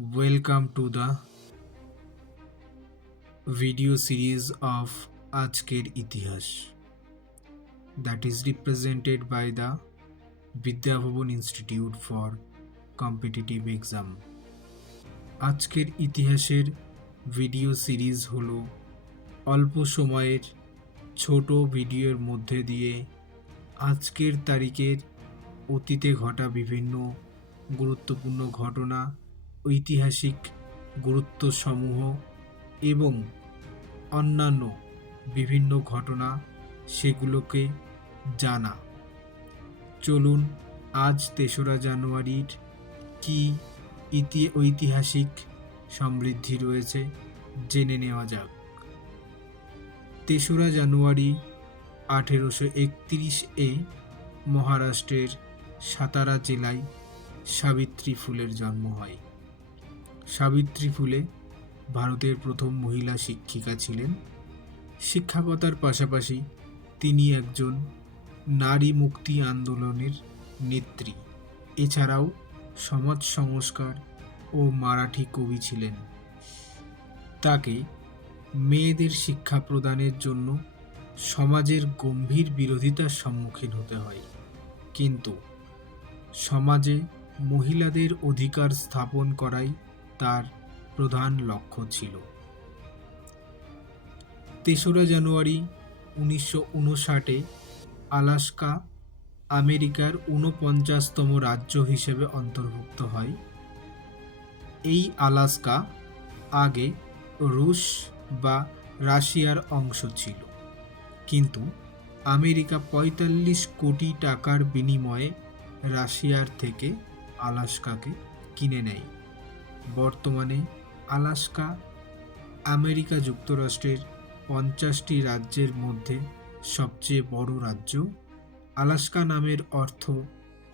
Welcome to the video series of Ajker Itihash that is represented by the Vidya Bhavan Institute for Competitive Exam. আজকের ইতিহাসের video series হলো অল্প সময়ের ছোট ভিডিওর মধ্যে দিয়ে আজকের তারিখের অতীতে ঘটা বিভিন্ন গুরুত্বপূর্ণ ঘটনা, ঐতিহাসিক গুরুত্বসমূহ এবং অন্যান্য বিভিন্ন ঘটনা সেগুলোকে জানা। চলুন আজ ৩রা জানুয়ারির কি ঐতিহাসিক সমৃদ্ধি রয়েছে জেনে নেওয়া যাক। ৩রা জানুয়ারি 1831-এ মহারাষ্ট্রের সাতারা জেলায় সাবিত্রী ফুলের জন্ম হয়। সাবিত্রী ফুলে ভারতের প্রথম মহিলা শিক্ষিকা ছিলেন। শিক্ষকতার পাশাপাশি তিনি একজন নারী মুক্তি আন্দোলনের নেত্রী, এছাড়াও সমাজ সংস্কার ও মারাঠি কবি ছিলেন। তাকে মেয়েদের শিক্ষা প্রদানের জন্য সমাজের গম্ভীর বিরোধিতার সম্মুখীন হতে হয়, কিন্তু সমাজে মহিলাদের অধিকার স্থাপন করাই তার প্রধান লক্ষ্য ছিল। ৩রা জানুয়ারি 1959-এ আলাস্কা আমেরিকার 49তম রাজ্য হিসেবে অন্তর্ভুক্ত হয়। এই আলাস্কা আগে রুশ বা রাশিয়ার অংশ ছিল, কিন্তু আমেরিকা ৪৫ কোটি টাকার বিনিময়ে রাশিয়ার থেকে আলাস্কাকে কিনে নেয়। বর্তমানে আলাস্কা আমেরিকা যুক্তরাষ্ট্রের ৫০টি রাজ্যের মধ্যে সবচেয়ে বড় রাজ্য। আলাস্কা নামের অর্থ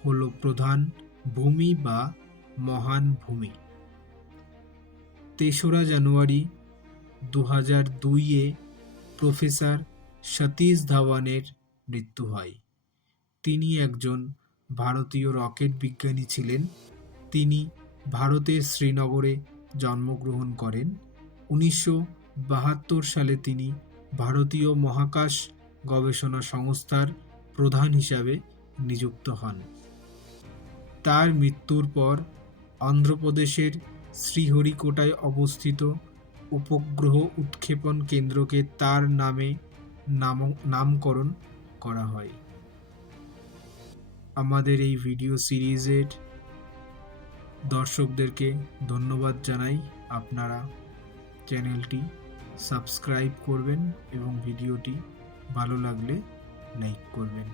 হল প্রধান ভূমি বা মহান ভূমি। ৩রা জানুয়ারি ২০০২-এ প্রফেসর সতীশ ধাওয়ানের মৃত্যু হয়। তিনি একজন ভারতীয় রকেট বিজ্ঞানী ছিলেন। তিনি ভারতের শ্রীনগরে জন্মগ্রহণ করেন। 1972 সালে তিনি ভারতীয় মহাকাশ গবেষণা সংস্থার প্রধান হিসাবে নিযুক্ত হন। তার মৃত্যুর পর অন্ধ্রপ্রদেশের শ্রীহরিকোটায় অবস্থিত উপগ্রহ উৎক্ষেপণ কেন্দ্রকে তার নামে নামকরণ করা হয়। আমাদের এই ভিডিও সিরিজের দর্শকদেরকে ধন্যবাদ জানাই। আপনারা চ্যানেলটি সাবস্ক্রাইব করবেন এবং ভিডিওটি ভালো লাগলে লাইক করবেন।